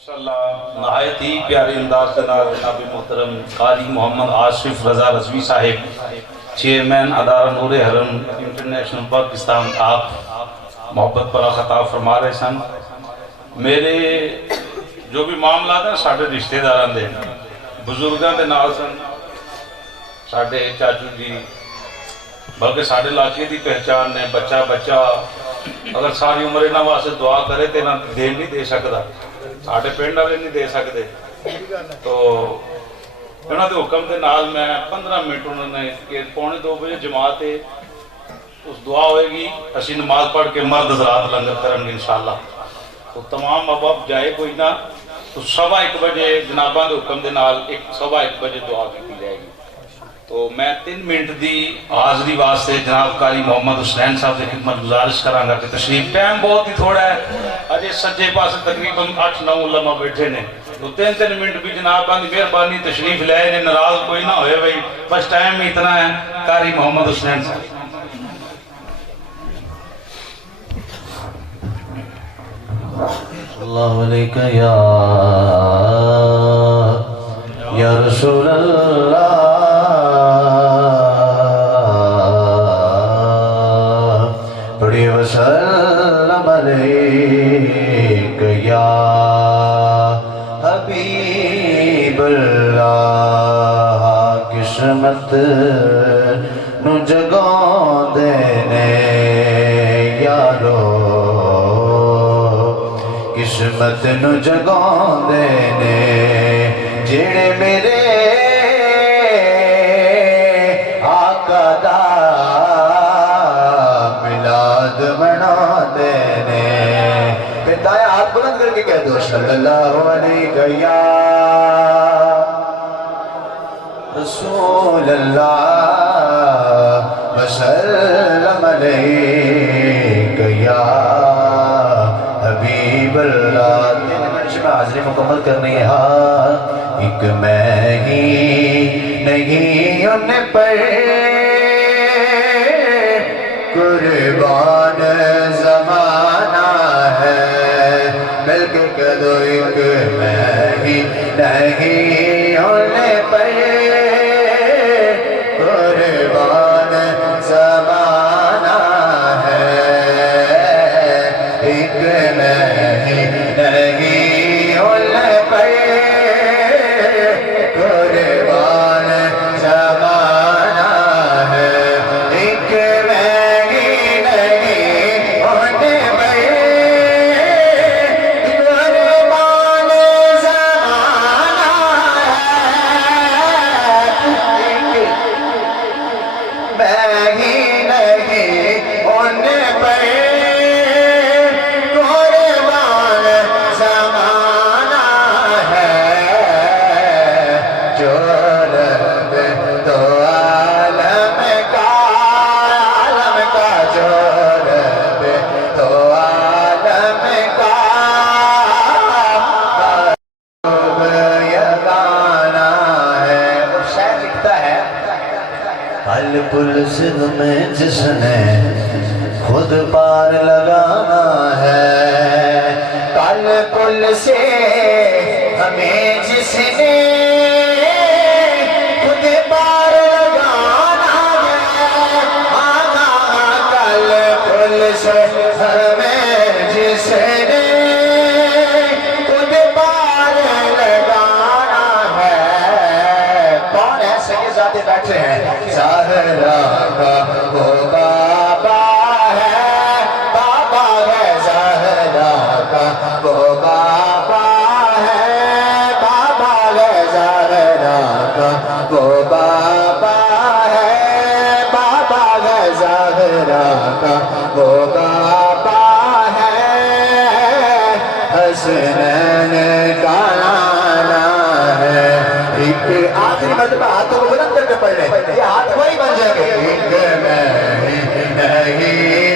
ماشاءاللہ نہایت ہی پیارے انداز سے جناب محترم قاری محمد آصف رضا رضوی صاحب چیئرمین ادارہ نور حرم انٹرنیشنل پاکستان آپ محبت پر خطاب فرما رہے سن. میرے جو بھی معاملات ہیں ساڑھے رشتے داران دے بزرگاں دے نال سن, ساڑھے چاچو جی بلکہ ساڑھے علاقے دی پہچان نے بچہ بچہ اگر ساری عمر انہاں واسطے دعا کرے تے نہ دین نہیں دے سکتا, ساڑھے پینڈ والے نہیں دے سکتے. تو انہاں دے حکم دے نال میں 15 منٹ انہوں نے کہ 1:45 بجے جماعت ہے اس دعا ہوئے گی, اسی نماز پڑھ کے مرد حضرات لنگر کریں گے انشاءاللہ. تو تمام اب جائے کوئی نہ تو 1:15 بجے جناباں دے حکم دے نال 1:15 بجے دعا کی جائے گی. تو میں 3 منٹ دی حاضری واسطے جناب قاری محمد حسین صاحب کی خدمت گزارش کراں گا کہ تشریف, ٹائم بہت ہی تھوڑا ہے, اجے سجے پاس تقریباً 8-9 علماء بیٹھے نے, تو 3 منٹ بھی جناب کی مہربانی تشریف لے نے, ناراض کوئی نہ ہوئے بھائی, بس ٹائم ہی اتنا ہے. قاری محمد حسین صاحب. اللہ علیکہ یا رسول اللہ بڑی وسلم علیکہ یا حبیب اللہ. قسمت نو جگاں دینے یارو, قسمت نو جگاں دینے جڑے میرے آقا دا میلاد منا دینے. پھر دائیں ہاتھ بلند کر کے کہہ دو صلی اللہ علیہ یا رسول اللہ وسلم علیہ یا حبیب اللہ. 3 منٹ سے میں حاضری مکمل کرنی ہے. ایک میں ہی نہیں ان پر قربان زمانہ ہے, مل کے کہہ دو ایک میں ہی نہیں ان پر قربان زمانہ ہے, ایک نہیں نہیں ان پر قربان زمانہ ہے, ایک نہیں نہیں ان پر قربان زمانہ ہے, ایک نہیں نہیں ان پر پل میں جس نے خود پار لگانا ہے, کل پل سے ہمیں جس نے خود پار لگانا ہے, کل پل سے ہمیں جس نے خود پار لگانا ہے. کون ہے سید زادے بیٹھے ہیں؟ زہرا کا وہ بابا ہے, بابا ہے زہرا کا وہ بابا ہے, بابا ہے زہرا کا وہ بابا ہے, بابا ہے زہرا کا وہ بابا ہے, حسنین کا نانا ہے. ایک آخری مرتبہ ہاتھوں کو بلند کر کے پڑھ لیں, یہ ہاتھ وہی بن جائے گا. ایک نہیں